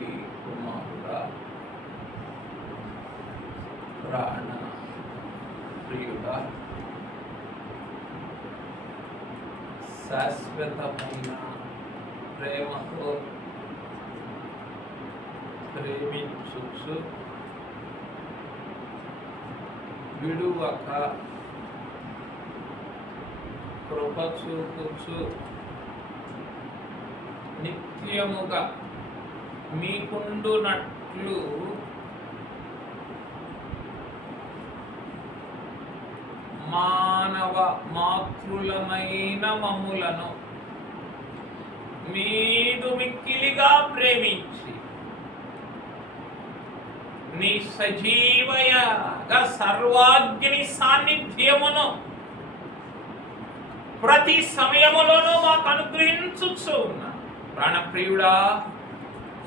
పెండ్లి కుమారుడా, ప్రాణ ప్రియుడా, శాశ్వతమైన ప్రేమతో ప్రేమించుచు విడువక కృప చూపుచు నిత్యముగా మీకుండునట్లు మానవ మాతృలమైన మమ్ములను మీదు మిక్కిలిగా ప్రేమించి నీ సజీవయగా సర్వాగ్ని సాన్నిధ్యమును ప్రతి సమయములోనూ మాకు అనుగ్రహించుచు ఉన్నా ప్రాణప్రియుడా,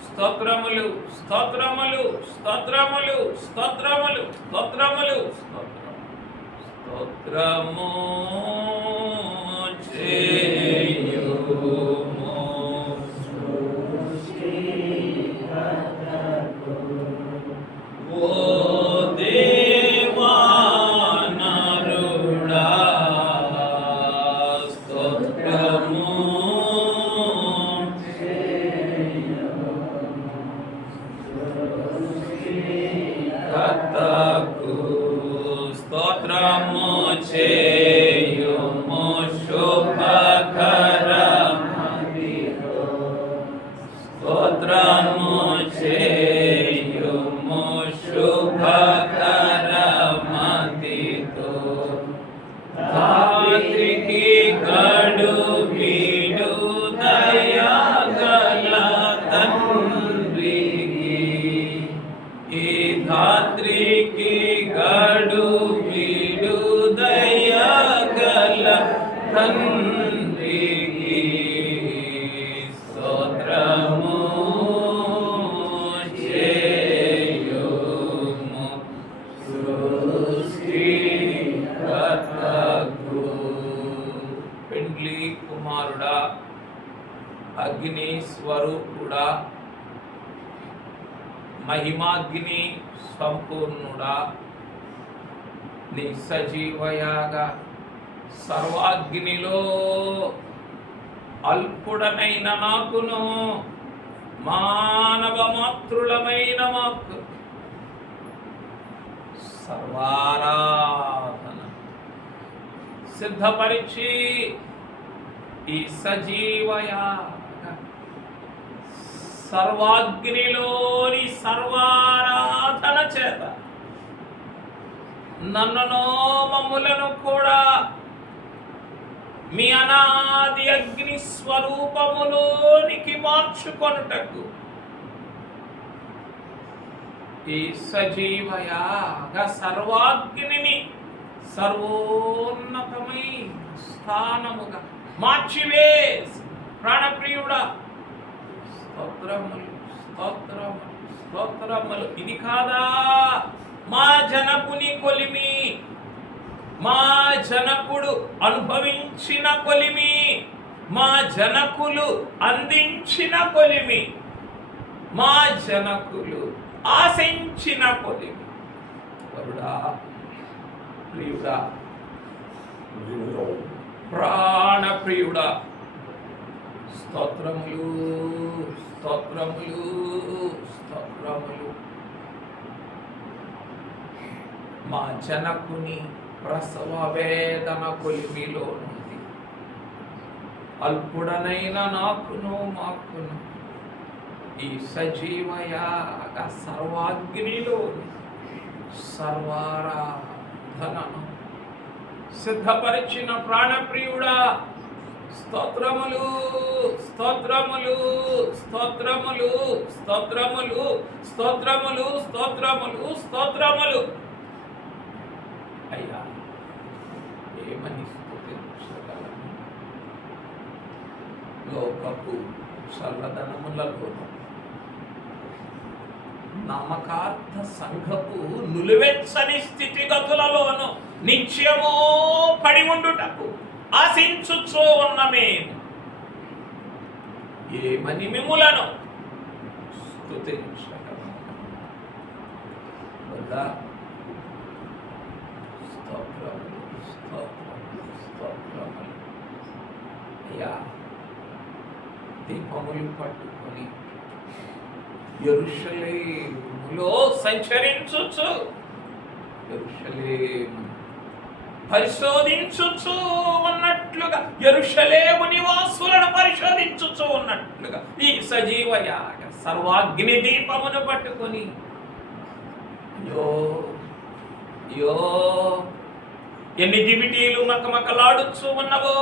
స్తోత్రములు స్తోత్రములు స్తోత్రములు స్తోత్రములు స్తోత్రములు స్తోత్రము చేయుము. ఓ దేవా నరుడా, స్తోత్రము కర్తకు, స్తోత్రము చేయుము శుభకరమదిగో, స్తోత్రము చేయుము శుభకరమదిగో. ధాత్రికి గడు వీడు దయగల తండ్రికి, ఈ ధాత్రికి గడు వీడు దయగల తండ్రికి, స్తోత్రము చేయుము సృష్టికర్తకు. పెండ్లి కుమారుడా, అగ్ని స్వరూపుడా, మహిమాగ్ని సంపూర్ణుడా, నీ సజీవయాగా సర్వాగ్నిలో అల్పుడనైన నాకును మానవ మాతృలమైన మాకు సర్వారాధన సిద్ధపరిచి ఈ సజీవయాగ సర్వాగ్నిలోని సర్వారాధన చేత నన్నునో మమ్ములను కూడా మీ అనాది అగ్ని స్వరూపములోనికి మార్చుకొనుటకు ఈ సజీవయాగ సర్వాగ్నిని సర్వోన్నతమైన స్థానముగా మార్చివేసి ప్రాణప్రియుడా, స్తోత్రములు స్తోత్రములు స్తోత్రములు. ఇది కాదా మా జనకుని కొలిమి, మా జనకుడు అనుభవించిన కొలిమి, మా జనకులు అందించిన కొలిమి, మా జనకులు ఆశించిన కొలిమి. వరుడా, ప్రియుడా, ప్రాణప్రియుడా, స్తోత్రములు స్తోత్రములు స్తోత్రములు. మా జనకుని ప్రసవ వేదన కొలిమిలో నుండి అల్పుడనైన నాకును మాకును ఈ సజీవయాగ సర్వాగ్నిలో సర్వారాధనను సిద్ధపరిచిన ప్రాణప్రియుడా, స్తోత్రములు స్తోత్రములు స్తోత్రములు స్తోత్రములు స్తోత్రములు స్తోత్రములు స్తోత్రములు. అయ్యా, ఏమని స్తుతించగలను? లోకపు చల్లదనములలోను నామకార్థ సంఘపు నులివెచ్చని స్థితిగతులలోను నిత్యమో పడి ఉండుటకు ఆశించుచూ ఉన్న మేము ఏమని మిమ్ములను స్తుతించగలము. వల్ల స్తోత్రములు, స్తోత్రములు, స్తోత్రములు. అయ్యా, దీపములు పట్టుకొని యెరూషలేములో సంచరించుచు, యెరూషలేము పరిశోధించుచు ఉన్నట్లుగా, యెరూషలేము నివాసులను పరిశోధించుచు ఉన్నట్లుగా ఈ సజీవ యాగ సర్వాగ్ని దీపమును పట్టుకొని అయ్యో అయ్యో ఎన్ని దివిటీలు మకమకలాడుచు ఉన్నవో,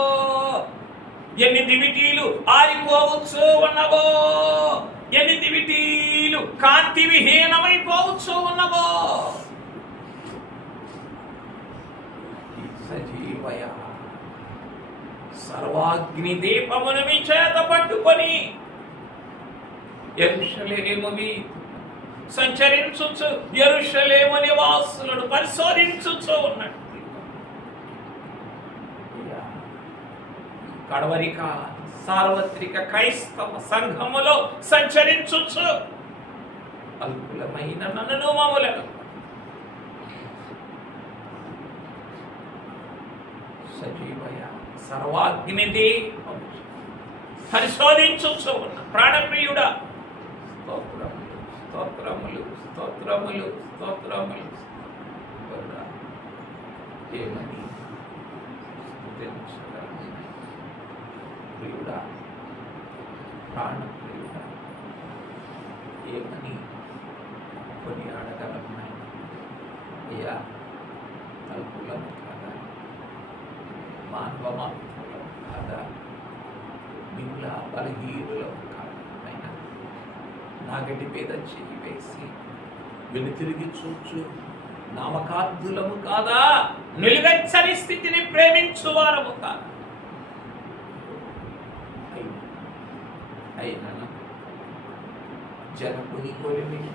ఎన్ని దివిటీలు ఆరిపోవచ్చు ఉన్నవో, ఎన్ని దివిటీలు కాంతి విహీనమైపోవచ్చు ఉన్నవో. సజీవయ సర్వాగ్ని దీపమును మీ చేత పట్టుకొని యెరూషలేముని సంచరించుచు, యెరూషలేము నివాసులను పరిశోధించుచు ఉన్నట్టు కడవరిక సార్వత్రిక క్రైస్తవ సంఘములో సంచరించుచు అల్పులమైన నన్ను మమ్ములను సజీవయ సర్వాగ్నిది పరిశోధించుచు ఉన్న ప్రాణప్రియుడా, స్తోత్రములు, స్తోత్రములు, స్తోత్రములు, స్తోత్రములు. ఏమని స్తుతించగలము ప్రియుడా, ప్రాణప్రియుడా, ఏమని కొనియాడగలము? అయ్యా, అల్పులము కాదా, మానవ మాత్రులము కాదా, మిగుల బలహీనులము కాదా, అయినా నాగటి మీద చెయ్యి వేసి వెనుతిరిగి చూచు నామకార్థులము కాదా, నిలువెచ్చని స్థితిని ప్రేమించువారము కాదా. అయినను జనకుని కొలిమిని,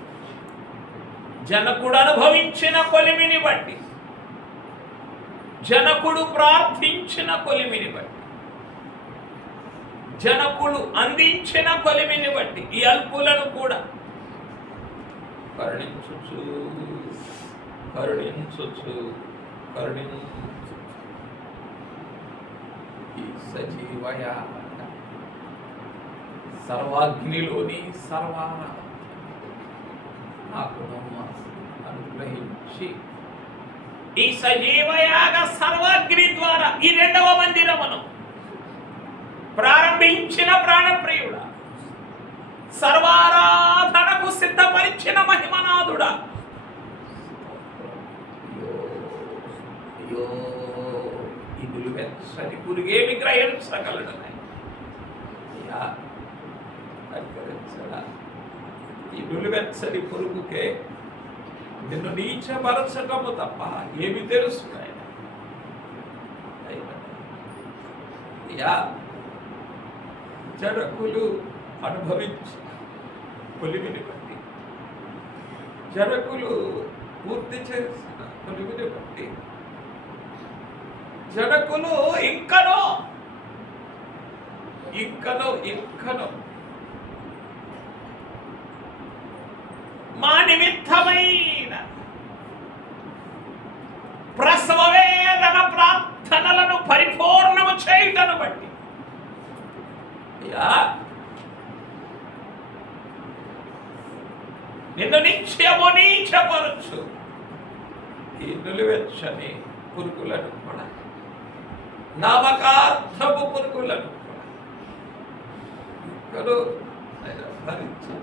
జనకుడు అనుభవించిన కొలిమిని బట్టి, జనకుడు ప్రార్థించిన కొలిమిని బట్టి, జనకుడు అందించిన కొలిమిని బట్టి ఈ అల్పులను కూడా కరుణించుచు కరుణించుచు కరుణించు. ఈ సజీవయ సర్వాగ్నిలోని నాకు అనుగ్రహించి ఈ సజీవయాగ సర్వాగ్ని ద్వారా ఈ రెండవ మందిరమును ప్రారంభించిన ప్రాణప్రియుడా, సర్వారాధనకు సిద్ధపరిచిన మహిమనాథుడా, అయ్యో ఈ నిలువెచ్చని పురుగేమి గ్రహించగలడు? అయ్యా, ఈ నిలువెచ్చని పురుగుకే నిన్ను నీచపరచటము తప్ప ఏమి తెలుసు? అయ్యా, జనకులు అనుభవించి కొలిమిని బట్టి, జనకులు పూర్తి చేసిన కొలిమిని బట్టి, జనకులు ఇంకనో ఇంకనో ఇంకనో మా నిమిత్తమైన ప్రసవ వేదన ప్రార్థనలను పరిపూర్ణము చేయుటను బట్టి నిన్ను నిత్యము నీచపరచు ఈ నిలువెచ్చని పురుగులను కూడా, నామకార్థపు పురుగులను కూడా భరించు.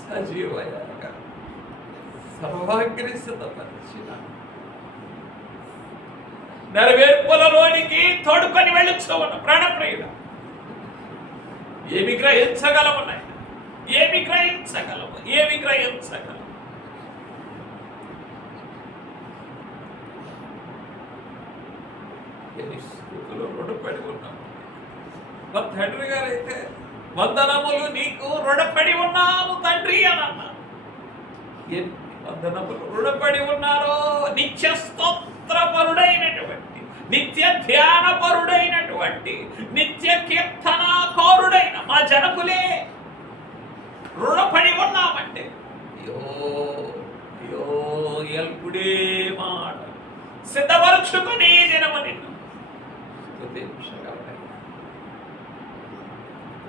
సజీవయాగ సర్వాగ్ని సిద్ధపరిచిన నెరవేర్పులలోనికి తోడుకొని వెళ్ళొచ్చు ప్రాణప్రియుడు. ఏమి గ్రహించగలము నాయన, ఏమి గ్రహించగలము, ఏమి గ్రహించగలము? ఎన్ని స్థితులు రుణపడి ఉన్నాము. మా తండ్రి గారు అయితే వందనములు నీకు రుణపడి ఉన్నాము తండ్రి అని అన్నారు. ఎన్ని వందనములు రుణపడి ఉన్నారో. నిత్య స్తోత్రపరుడైనటువంటి, నిత్య ధ్యానపరుడైనటువంటి, నిత్య కీర్తనాకారుడైన మా జనకులే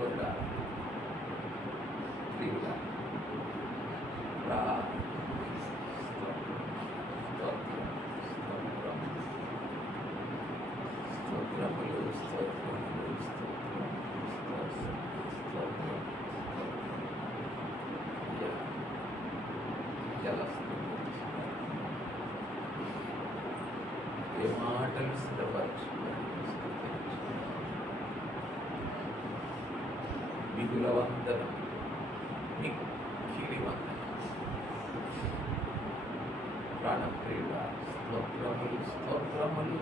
సహోదరుడా, ప్రియుడా, రా. స్తోత్రములు, స్తోత్రములు, స్తోత్రములు. ఏ మాటలు స్థిరపరచుకోవాలి, విధుల వందనం, మిక్కిలి వందనం. ప్రాణప్రియుడ, స్తోత్రములు, స్తోత్రములు,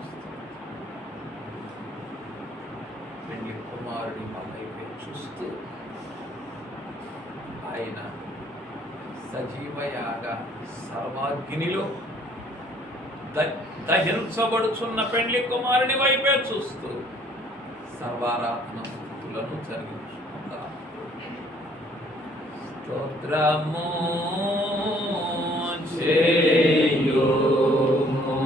పెళ్లి కుమారుడి వైపే చూస్తూ ఆయన సజీవయాగ సర్వాగ్నిలో దహించబడుచున్న పెళ్లి కుమారుని వైపే చూస్తూ సర్వారాధన స్తుతులను జరిగించుకుందాం. స్తోత్రము చేయుము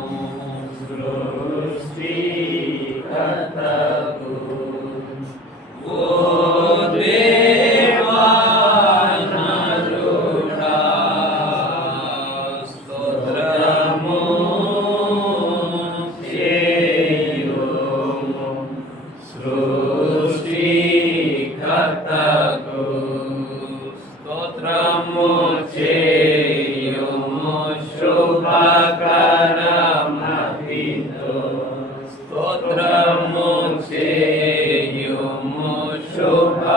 సృష్టికర్తకు, ఓ దేవా నరుడా. స్తోత్రము చేయుము సృష్టికర్తకు, స్తోత్రము చేయుము శుభకరమహితో, స్తోత్రము చేయుము శుభకరమహితో.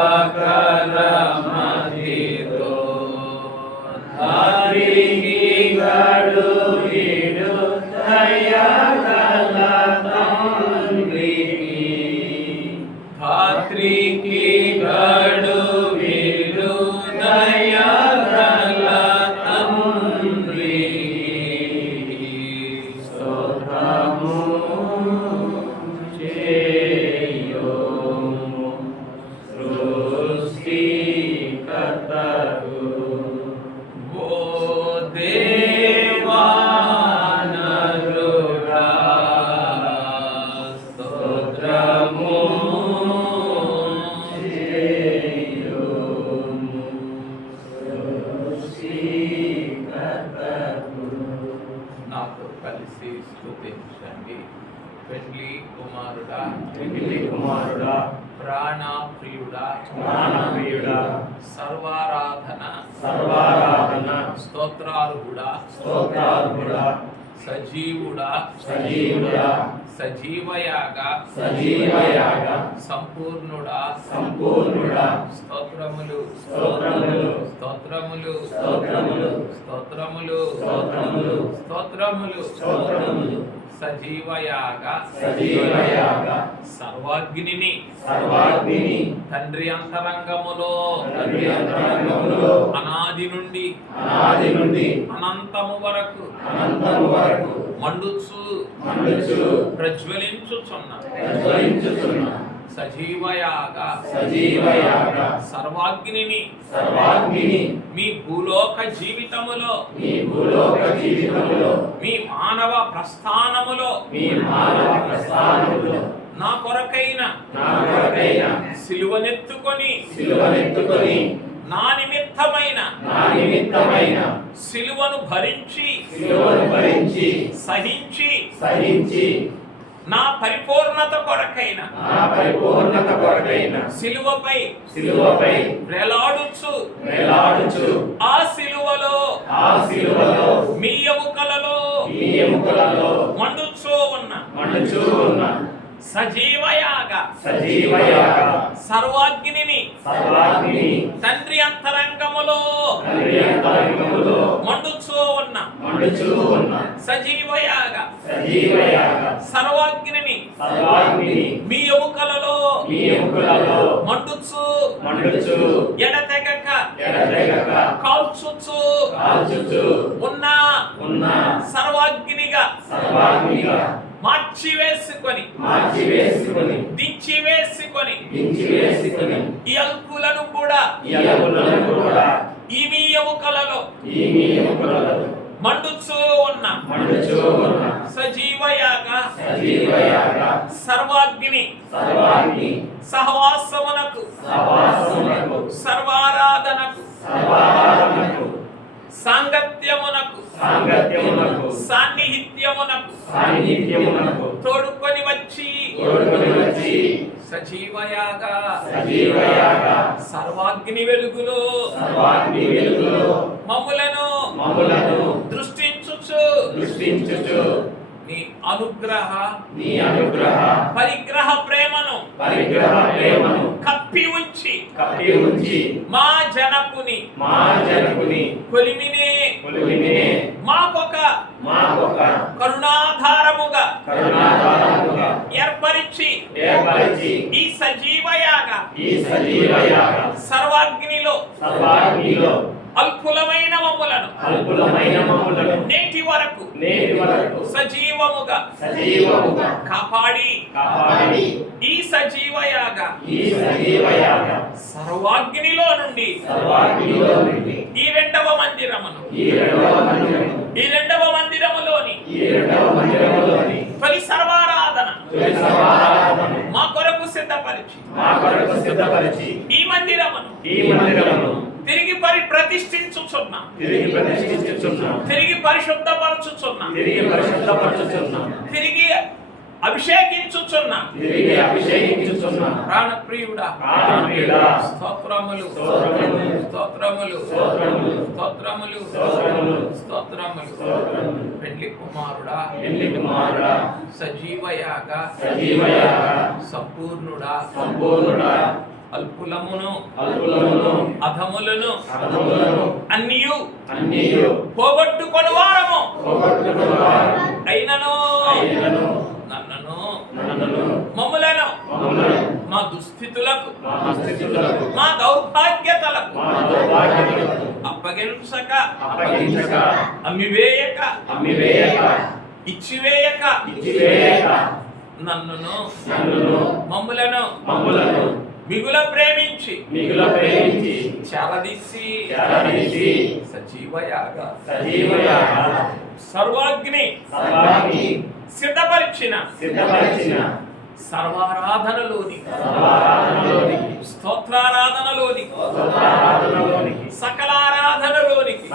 ధాత్రికి గడు విడు దయగల తండ్రికి, ధాత్రికి గడు విడు దయగల తండ్రి, స్తోత్రము చేయుము సృష్టికర్తకు, ఓ దేవా నరుడా. స్తోత్రము చేయుము సృష్టికర్తకు. నాతో కలిసి స్తుతించండి. పెళ్లి కుమారుడా, పెళ్లి కుమారుడా, ప్రాణప్రియుడా, ప్రాణప్రియుడా, సర్వారాధన సర్వారాధన స్తోత్రార్హుడా, స్తోత్రార్హుడా, సజీవుడా, సజీవుడా, సజీవయాగ సజీవయాగ సంపూర్ణుడా, సంపూర్ణుడా, స్తోత్రములు, స్తోత్రములు, స్తోత్రములు, స్తోత్రములు, స్తోత్రములు, స్తోత్రములు, స్తోత్రములు, స్తోత్రములు, సజీవయాగ సజీవయాగ సర్వాగ్నిని, సర్వాగ్నిని, తండ్రి అంతరంగములో, తండ్రి అంతరంగములో, అనాది నుండి అనాది నుండి అనంతము వరకు అనంతము వరకు మండుచు మండుచు ప్రజ్వలించుచున్న ప్రజ్వలించుచున్న సజీవయాగ సజీవయాగ సర్వాగ్నిని సర్వాగ్నిని, మీ భూలోక జీవితములో, మీ భూలోక జీవితములో, మీ మానవ ప్రస్థానములో, మీ మానవ ప్రస్థానములో, నా కొరకైన నా కొరకైన సిలువనెత్తుకొని సిలువనెత్తుకొని నా నిమిత్తమైన నా నిమిత్తమైన సిలువను భరించి సిలువను భరించి సహించి సహించి నా పరిపూర్ణత కొరకైన నా పరిపూర్ణత కొరకైన సిలువపై సిలువపై వేలాడుచు వేలాడుచు ఆ సిలువలో ఆ సిలువలో మీ ఎముకలలో మీ ఎముకలలో మండుచూ ఉన్న మండుచూ ఉన్న సజీవయాగ సజీవయాగ సర్వాగ్నిని సర్వాగ్నిని, తండ్రి అంతరంగములో తండ్రి అంతరంగములో మండుచూ ఉన్న మండుచూ ఉన్న సజీవయాగ సజీవయాగ సర్వాగ్నిని సర్వాగ్నిని, మీ ఎముకలలో మీ ఎముకలలో మండుచు మండుచు ఎడతెగక ఎడతెగక కాల్చుచు కాల్చుచు ఉన్న ఉన్న సర్వాగ్నిగా సర్వాగ్నిగా మార్చివేసుకొని మార్చివేసుకొని దించివేసుకొని దించివేసుకొని ఈ అల్పులను కూడా ఈ అల్పులను కూడా ఈ మీ ఎముకలలో ఈ మీ ఎముకలలో మండుచూ ఉన్న మండుచూ ఉన్న సజీవయాగ సజీవయాగ సర్వాగ్ని సర్వాగ్ని సహవాసమునకు సహవాసమునకు సర్వారాధనకు సర్వారాధనకు సాంగత్యమునకు సాంగత్యమునకు సాన్నిహిత్యమునకు సాన్నిధ్యమునకు తోడుకొని వచ్చి సజీవయాగ సజీవయాగ సర్వాగ్ని వెలుగులో సర్వాగ్ని వెలుగులో మమ్ములను దృష్టించుచు నీ అనుగ్రహ పరిగ్రహ ప్రేమను కప్పి ఉంచి మా జనకుని కొలిమినే మాకొక కరుణాధారముగా ఏర్పరిచి ఈ సజీవయాగ సర్వాగ్నిలో అల్పులమైన మమ్ములను నేటి వరకు సజీవముగా కాపాడి ఈ సజీవయాగ సర్వాగ్నిలో నుండి ఈ రెండవ మందిరములోని తొలి సర్వారాధన మా కొరకు సిద్ధపరిచి ఈ మందిరమును తిరిగి ప్రతిష్ఠించుచున్నాం తిరిగి పరిశుద్ధపరచుచున్నాం తిరిగి అభిషేకించుచున్నాం ప్రాణప్రియుడా స్తోత్రములు పెండ్లి కుమారుడా సజీవయాగ సంపూర్ణుడా అల్పులమును అధములను అన్నియు పోగొట్టుకొని వారము అయినను నన్నను మమ్ములను మా దుస్థితులకు మా దౌర్భాగ్యతలకు అప్పగించక అమ్మివేయక ఇచ్చివేయక నన్నును మమ్ములను మిగుల ప్రేమించి చాలదీసి సజీవయాగ సర్వాగ్ని సిద్ధపరిచిన సర్వారాధనలోని స్తోత్రారాధనలోని సకలారాధనలోనికి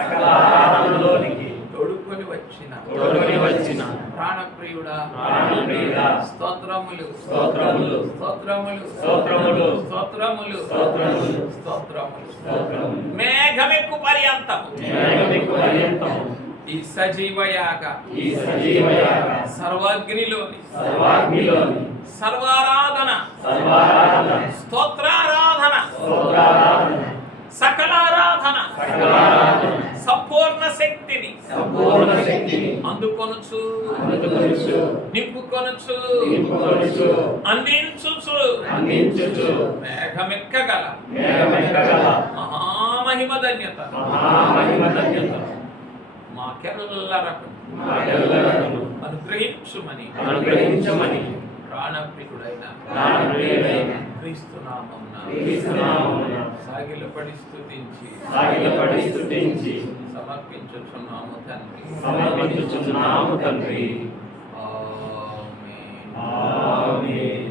తోడుకొని వచ్చిన ప్రాణప్రియుడా స్తోత్రములు మేఘమెక్కు పర్యంతము ఈ సజీవయాగ సర్వాగ్నిలోని సర్వారాధన స్తోత్రారాధన సకలారాధన సంపూర్ణ శక్తిని అందుకొనుచు నింపుకొనుచు అందించుచు మేఘమెక్కగల మహామహిమ ధన్యత మాకెల్లరకు అనుగ్రహించమని ప్రాణప్రియుడైన క్రీస్తు నామమున సాగిలపడి స్తుతించి సమర్పించుచున్నాము తండ్రి. ఆమేన్.